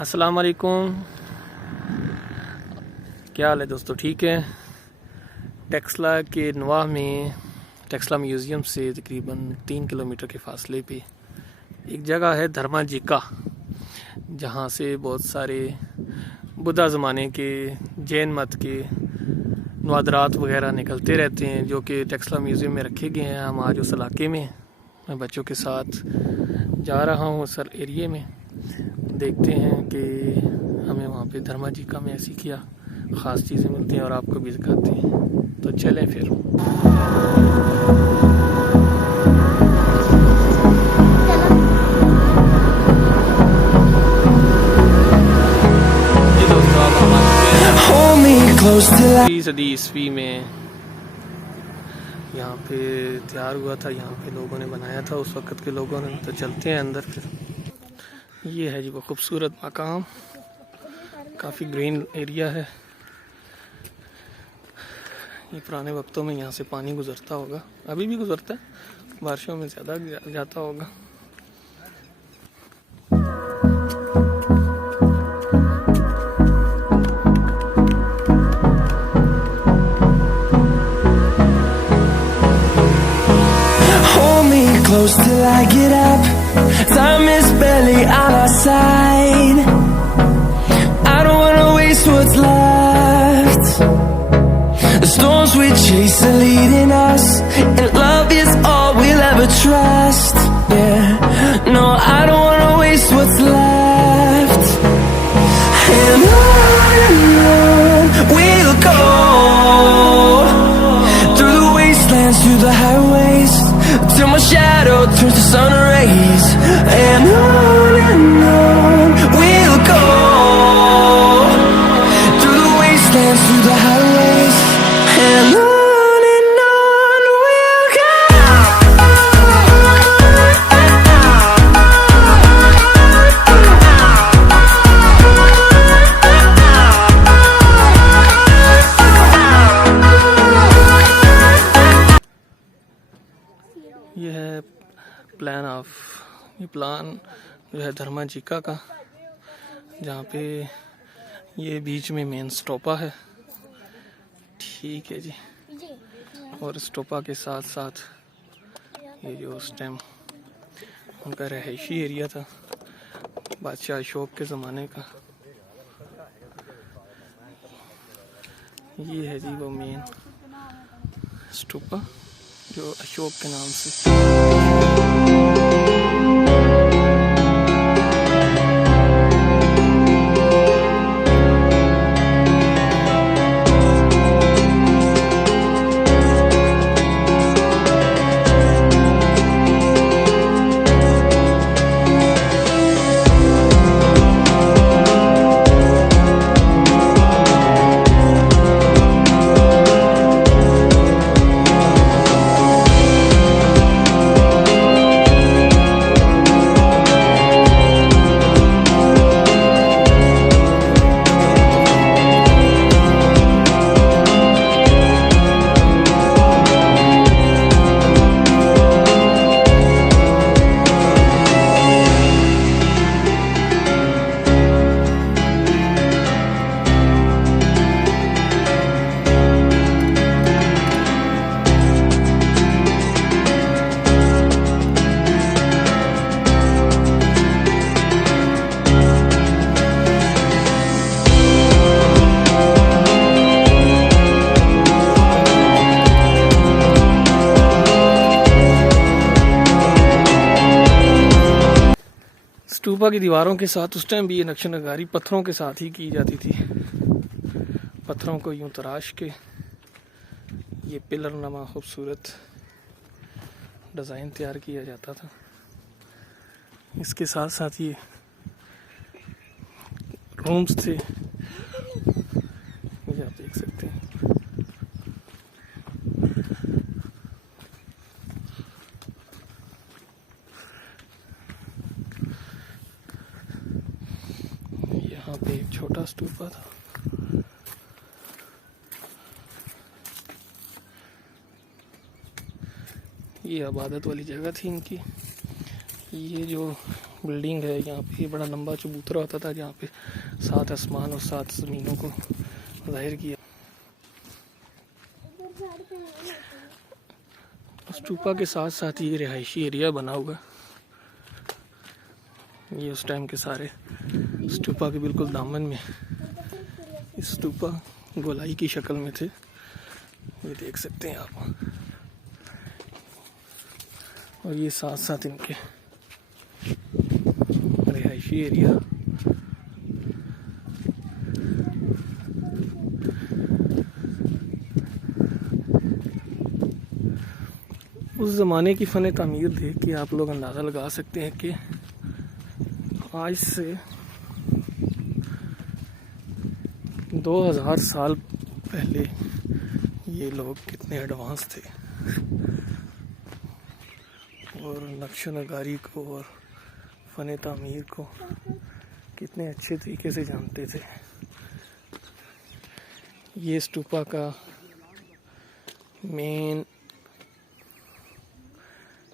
अस्सलाम वालेकुम। क्या हाल है दोस्तों, ठीक है। टेक्सला के नवाह में टेक्सला म्यूज़ियम से तकरीबन 3 किलोमीटर के फासले पे एक जगह है धर्माजिका, जहाँ से बहुत सारे बुद्धा ज़माने के जैन मत के नवादरात वगैरह निकलते रहते हैं, जो कि टेक्सला म्यूज़ियम में रखे गए हैं। हम आज उस इलाके में मैं बच्चों के साथ जा रहा हूँ सर एरिए में। देखते हैं कि हमें वहाँ पे धर्माजिका में ऐसी क्या ख़ास चीज़ें मिलती हैं और आपको भी दिखाते हैं। तो चलें फिर। ये दोस्तों आप हमारे सदी ईस्वी में यहाँ पे तैयार हुआ था, यहाँ पे लोगों ने बनाया था उस वक़्त के लोगों ने। तो चलते हैं अंदर फिर। ये है जी वो खूबसूरत मकाम, काफ़ी ग्रीन एरिया है। ये पुराने वक्तों में यहाँ से पानी गुजरता होगा, अभी भी गुजरता है, बारिशों में ज़्यादा जाता होगा। Close till I get up. Time is barely on our side. I don't wanna waste what's left. The storms we chase are leading us, and love is all we'll ever trust. Yeah, no, I don't wanna waste what's left. And on we'll go, through the wastelands, through the highways, till my shadow turns to sun rays. And on we'll go, through the wastelands, through the highways. And on we'll go. ये है plan जो है धर्माजिका का, जहाँ पे ये बीच में main स्टॉपा है। ठीक है जी। और स्टॉपा के साथ साथ ये जो उस टाइम उनका रहायशी एरिया था बादशाह अशोक के ज़माने का। ये है जी वो मेन स्टूपा जो अशोक के नाम से। स्टूपा की दीवारों के साथ उस टाइम भी ये नक्श नगारी पत्थरों के साथ ही की जाती थी। पत्थरों को यूं तराश के ये पिलर नमा खूबसूरत डिज़ाइन तैयार किया जाता था। इसके साथ साथ ये रूम्स थे, ये आप देख सकते हैं। यहाँ पे एक छोटा स्तूपा था। ये इबादत वाली जगह थी इनकी। ये जो बिल्डिंग है। यहाँ पे बड़ा लंबा चबूतरा होता था जहाँ पे 7 आसमान और 7 ज़मीनों को जाहिर किया। स्तूपा के साथ साथ ये रिहायशी एरिया बना हुआ। ये उस टाइम के सारे स्तूपा के बिल्कुल दामन में स्तूपा गोलाई की शक्ल में थे, ये देख सकते हैं आप। और ये साथ साथ इनके रिहायशी एरिया। उस ज़माने की फ़न तामीर देख के आप लोग अंदाज़ा लगा सकते हैं कि आज से 2000 साल पहले ये लोग कितने एडवांस थे और नक्शा नगारी को और फ़न तामीर को कितने अच्छे तरीके से जानते थे। ये स्तूपा का मेन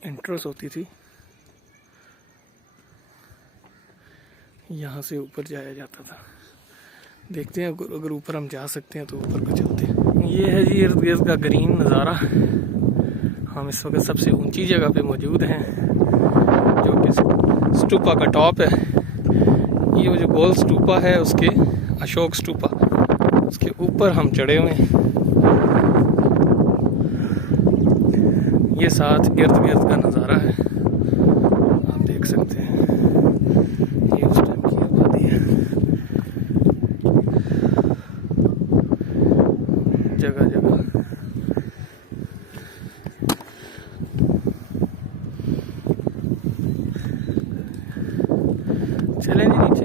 एंट्रेंस होती थी, यहाँ से ऊपर जाया जाता था। देखते हैं अगर ऊपर हम जा सकते हैं तो ऊपर को चलते हैं। ये है जी इर्द गिर्द का ग्रीन नज़ारा। हम इस वक्त सबसे ऊंची जगह पे मौजूद हैं जो कि स्तूपा का टॉप है। ये जो गोल स्तूपा है उसके अशोक स्तूपा, उसके ऊपर हम चढ़े हुए हैं। ये साथ इर्द गिर्द का नज़ारा है, आप देख सकते हैं। ये उस टाइम की आबादी है, जगह जगह। चलें जी नीचे।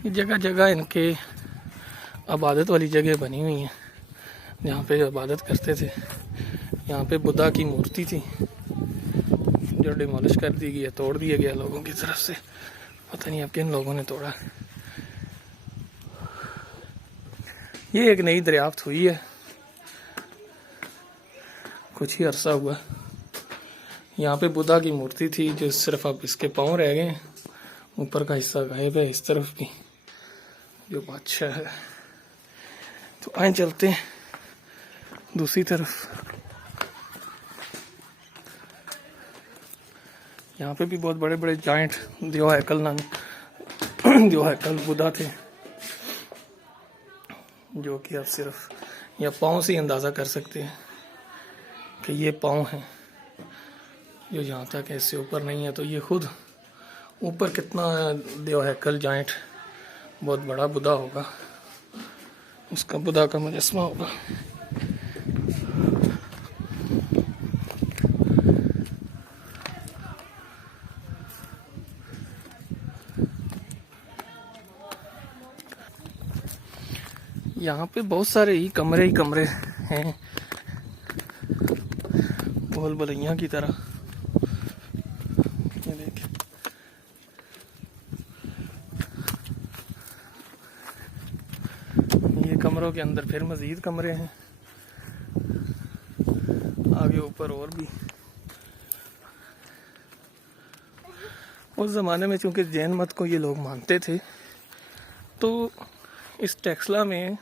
ये जगह जगह इनके इबादत वाली जगह बनी हुई हैं जहाँ पे इबादत करते थे। यहाँ पे बुद्धा की मूर्ति थी जो डिमोलिश कर दी गई है, तोड़ दिया गया लोगों की तरफ से। पता नहीं अब किन लोगों ने तोड़ा। ये एक नई दरियाफ्त हुई है, कुछ ही अरसा हुआ। यहाँ पे बुद्धा की मूर्ति थी जो सिर्फ अब इसके पाँव रह गए हैं, ऊपर का हिस्सा गायब है। इस तरफ भी जो बादशाह है। तो आए चलते हैं दूसरी तरफ। यहाँ पे भी बहुत बड़े बड़े जाइंट देव हैकल बुद्धा थे जो कि आप सिर्फ या पाँव से ही अंदाज़ा कर सकते हैं कि ये पाँव हैं जो यहाँ तक ऐसे ऊपर नहीं है। तो ये खुद ऊपर कितना देव हैकल जाइंट बहुत बड़ा बुद्धा होगा, उसका बुद्धा का मुजस्मा होगा। यहाँ पे बहुत सारे ही कमरे हैं, भूल भुलैया की तरह। ये देखिए, ये कमरों के अंदर फिर मजीद कमरे हैं, आगे ऊपर और भी। उस ज़माने में चूँकि जैन मत को ये लोग मानते थे तो इस टेक्सला में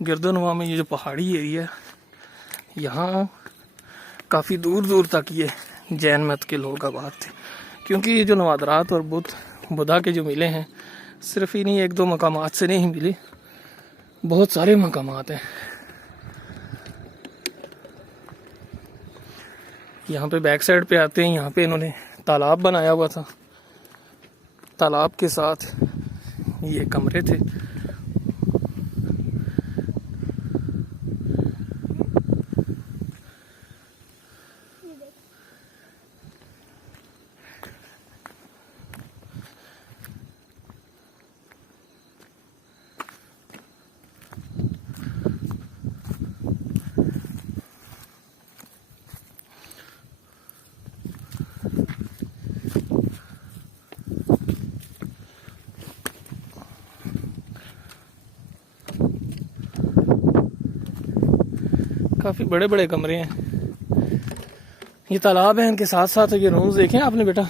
गिरदोनवा में ये जो पहाड़ी एरिया, यहाँ काफ़ी दूर दूर तक ये जैन मत के लोग आबाद थे। क्योंकि ये जो नवादरात और बुद्धा के जो मिले हैं सिर्फ इन्हीं 1-2 मकामात से नहीं मिले, बहुत सारे मकामात हैं। यहाँ पे बैक साइड पे आते हैं, यहाँ पे इन्होंने तालाब बनाया हुआ था, तालाब के साथ ये कमरे थे। काफ़ी बड़े बड़े कमरे हैं। ये तालाब है, इनके साथ साथ ये रूम्स देखें आपने बेटा।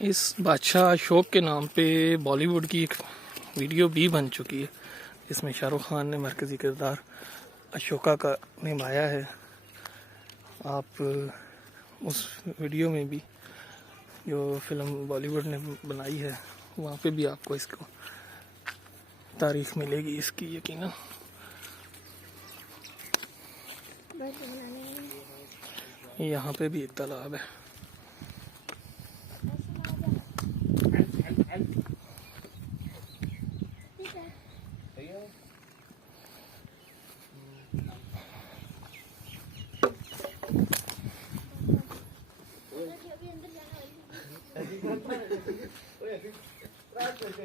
इस बादशाह अशोक के नाम पे बॉलीवुड की एक वीडियो भी बन चुकी है, जिसमें शाहरुख खान ने मरकज़ी किरदार अशोका का निभाया है। आप उस वीडियो में भी जो फिल्म बॉलीवुड ने बनाई है वहाँ पे भी आपको इसको तारीख मिलेगी इसकी यकीनन। यहाँ पे भी एक तालाब है।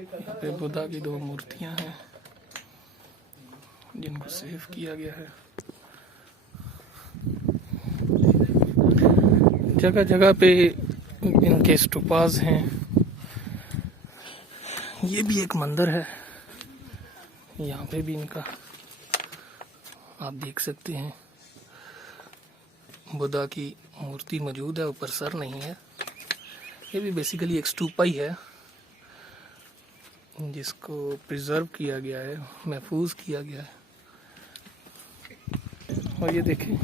यहाँ पे बुद्धा की 2 मूर्तियां हैं जिनको सेव किया गया है। जगह जगह पे इनके स्टूपास हैं। ये भी एक मंदिर है, यहाँ पे भी इनका आप देख सकते हैं बुद्धा की मूर्ति मौजूद है, ऊपर सर नहीं है। ये भी बेसिकली एक स्टूपा ही है जिसको प्रिजर्व किया गया है, महफूज किया गया है। और ये देखें,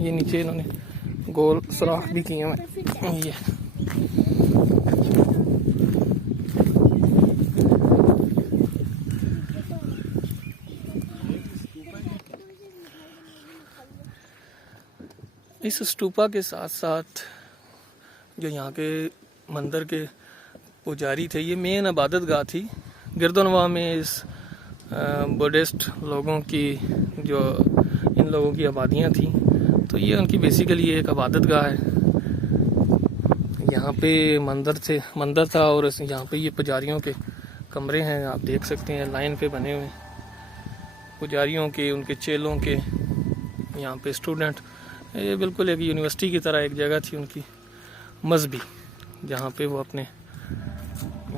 ये नीचे इन्होंने गोल सुराख भी किए हैं। ये इस स्टूपा के साथ साथ जो यहाँ के मंदिर के पुजारी थे, ये मेन इबादत गाह थी। गिरदोनवा में इस बुद्धिस्ट लोगों की जो इन लोगों की आबादियाँ थी, तो ये उनकी बेसिकली एक इबादत गाह है। यहाँ पे मंदिर था और यहाँ पे ये पुजारियों के कमरे हैं, आप देख सकते हैं लाइन पे बने हुए पुजारियों के, उनके चेलों के, यहाँ पे स्टूडेंट। ये बिल्कुल एक यूनिवर्सिटी की तरह एक जगह थी उनकी मजहबी, जहाँ पे वो अपने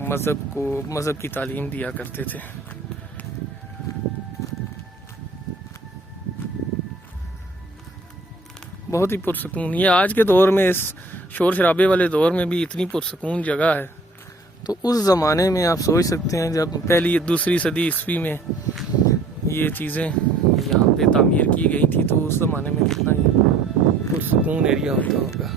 मज़हब की तालीम दिया करते थे। बहुत ही पुरसकून, ये आज के दौर में इस शोर शराबे वाले दौर में भी इतनी पुरसकून जगह है। तो उस ज़माने में आप सोच सकते हैं जब पहली 2री सदी ईस्वी में ये चीज़ें यहाँ पे तामीर की गई थी, तो उस ज़माने में कितना ही पुरसकून एरिया होता होगा।